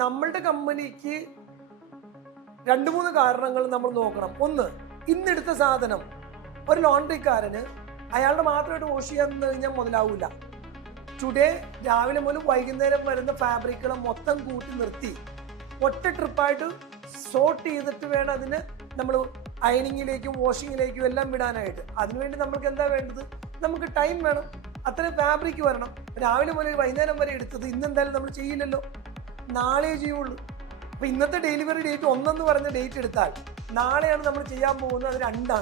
നമ്മളുടെ കമ്പനിക്ക് 2-3 കാരണങ്ങൾ നമ്മൾ നോക്കണം. ഒന്ന്, ഇന്നെടുത്ത സാധനം ഒരു ലോണ്ടറിക്കാരന് അയാളുടെ മാത്രമായിട്ട് വാഷ് ചെയ്യാൻ കഴിഞ്ഞാൽ മുതലാവില്ല. ടുഡേ രാവിലെ മുതൽ വൈകുന്നേരം വരുന്ന ഫാബ്രിക്കുകളെ മൊത്തം കൂട്ടി നിർത്തി ഒറ്റ ട്രിപ്പായിട്ട് സോർട്ട് ചെയ്തിട്ട് വേണം അതിന് നമ്മൾ അയണിങ്ങിലേക്കും വാഷിങ്ങിലേക്കും എല്ലാം വിടാനായിട്ട്. അതിനുവേണ്ടി നമുക്ക് എന്താ വേണ്ടത്? നമുക്ക് ടൈം വേണം, അത്രയും ഫാബ്രിക് വരണം. രാവിലെ മുതൽ വൈകുന്നേരം വരെ എടുത്തത് ഇന്നെന്തായാലും നമ്മൾ ചെയ്യില്ലല്ലോ, നാളെ ചെയ്യുള്ളൂ. അപ്പൊ ഇന്നത്തെ ഡെലിവറി ഡേറ്റ് 1 പറഞ്ഞ ഡേറ്റ് എടുത്താൽ നാളെയാണ് നമ്മൾ ചെയ്യാൻ പോകുന്നത്, അത് 2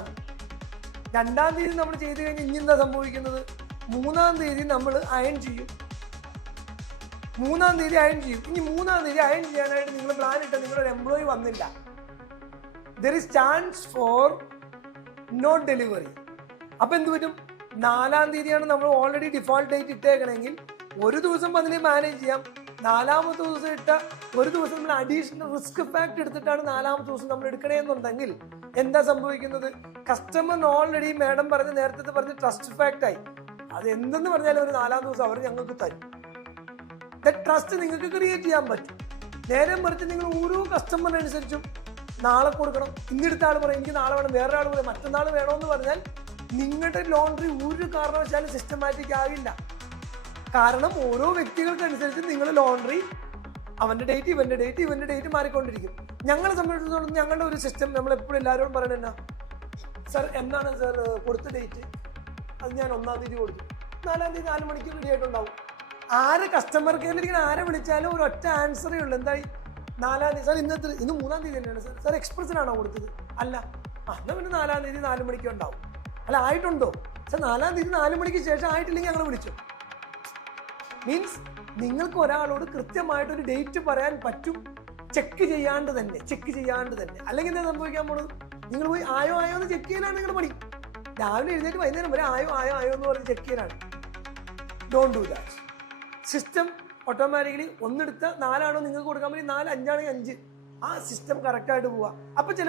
2-ാം തീയതി നമ്മൾ ചെയ്ത് കഴിഞ്ഞ് ഇനി എന്താ സംഭവിക്കുന്നത്? 3-ാം തീയതി നമ്മൾ അയൺ ചെയ്യും. 3-ാം തീയതി അയൺ ചെയ്യും. ഇനി 3-ാം തീയതി അയൺ ചെയ്യാനായിട്ട് നിങ്ങൾ പ്ലാൻ ഇട്ട നിങ്ങളൊരു എംപ്ലോയി വന്നില്ല, there is chance for not delivery. അപ്പൊ എന്ത് പറ്റും? 4-ാം തീയതിയാണ് നമ്മൾ ഓൾറെഡി ഡിഫോൾട്ട് ഡേറ്റ് ഇട്ടേക്കണമെങ്കിൽ ഒരു ദിവസം അതിനെ മാനേജ് ചെയ്യാം. 4-ാമത്തെ ദിവസം ഇട്ട ഒരു ദിവസം നമ്മൾ അഡീഷണൽ റിസ്ക് ഫാക്ട് എടുത്തിട്ടാണ് 4-ാമത്തെ ദിവസം നമ്മൾ എടുക്കണേന്നുണ്ടെങ്കിൽ എന്താ സംഭവിക്കുന്നത്? കസ്റ്റമറിന് ഓൾറെഡി മാഡം പറഞ്ഞ നേരത്തെ പറഞ്ഞ് ട്രസ്റ്റ് ഫാക്ട് ആയി. അത് എന്തെന്ന് പറഞ്ഞാലും ഒരു 4-ാം ദിവസം അവർ ഞങ്ങൾക്ക് തരും. ട്രസ്റ്റ് നിങ്ങൾക്ക് ക്രിയേറ്റ് ചെയ്യാൻ പറ്റും. നേരെ മറിച്ച് നിങ്ങൾ ഓരോ കസ്റ്റമറിനനുസരിച്ചും നാളെ കൊടുക്കണം. ഇന്നെടുത്ത ആൾ പറയും എനിക്ക് നാളെ വേണം, വേറൊരാൾ പറയും മറ്റന്നാൾ വേണമെന്ന് പറഞ്ഞാൽ നിങ്ങളുടെ ലോണ്ടറി ഒരു കാരണവശാലും സിസ്റ്റമാറ്റിക് ആകില്ല. കാരണം ഓരോ വ്യക്തികൾക്കനുസരിച്ച് നിങ്ങൾ ലോണ്ടറി അവന്റെ ഡേറ്റ് ഇവന്റെ ഡേറ്റ് മാറിക്കൊണ്ടിരിക്കും. ഞങ്ങളെ സംബന്ധിച്ചിടത്തോളം ഞങ്ങളുടെ ഒരു സിസ്റ്റം നമ്മൾ എപ്പോഴും എല്ലാവരോടും പറയണെന്നാ, സർ എന്താണ് സർ കൊടുത്ത ഡേറ്റ്? അത് ഞാൻ 1-ാം തീയതി കൊടുത്തു, 4-ാം തീയതി 4 മണിക്ക് റെഡി ആയിട്ടുണ്ടാവും. ആര് കസ്റ്റമർ കെയറിലിരിക്കുന്ന ആരെ വിളിച്ചാലും ഒരു ഒറ്റ ആൻസറേ ഉള്ളൂ, എന്തായി 4-ാം തീയതി സാർ, ഇന്ന് 3-ാം തീയതി തന്നെയാണ് സാർ. സാർ എക്സ്പ്രസിനാണോ കൊടുത്തത്? അല്ല. എന്നാൽ പിന്നെ 4-ാം തീയതി 4 മണിക്ക് ഉണ്ടാവും. അല്ല ആയിട്ടുണ്ടോ സാർ? 4-ാം തീയതി 4 മണിക്ക് ശേഷം ആയിട്ടില്ലെങ്കിൽ ഞങ്ങൾ വിളിച്ചു. മീൻസ് നിങ്ങൾക്ക് ഒരാളോട് കൃത്യമായിട്ടൊരു ഡേറ്റ് പറയാൻ പറ്റും, ചെക്ക് ചെയ്യാണ്ട് തന്നെ. അല്ലെങ്കിൽ എന്താ സംഭവിക്കാൻ പോണത്? നിങ്ങൾ പോയി ആയോ എന്ന് ചെക്ക് ചെയ്യാനാണ് നിങ്ങളുടെ പണി. രാവിലെ എഴുന്നേറ്റ് വൈകുന്നേരം വരെ ആയോ എന്ന് പറഞ്ഞ് ചെക്ക് ചെയ്യാനാണ്. Don't do that. System automatically 1 എടുത്ത 4 ആണോ നിങ്ങൾക്ക് കൊടുക്കാൻ പറ്റി, 4, 5 ആണെങ്കിൽ 5. ആ സിസ്റ്റം കറക്റ്റായിട്ട് പോവുക. അപ്പൊ ചില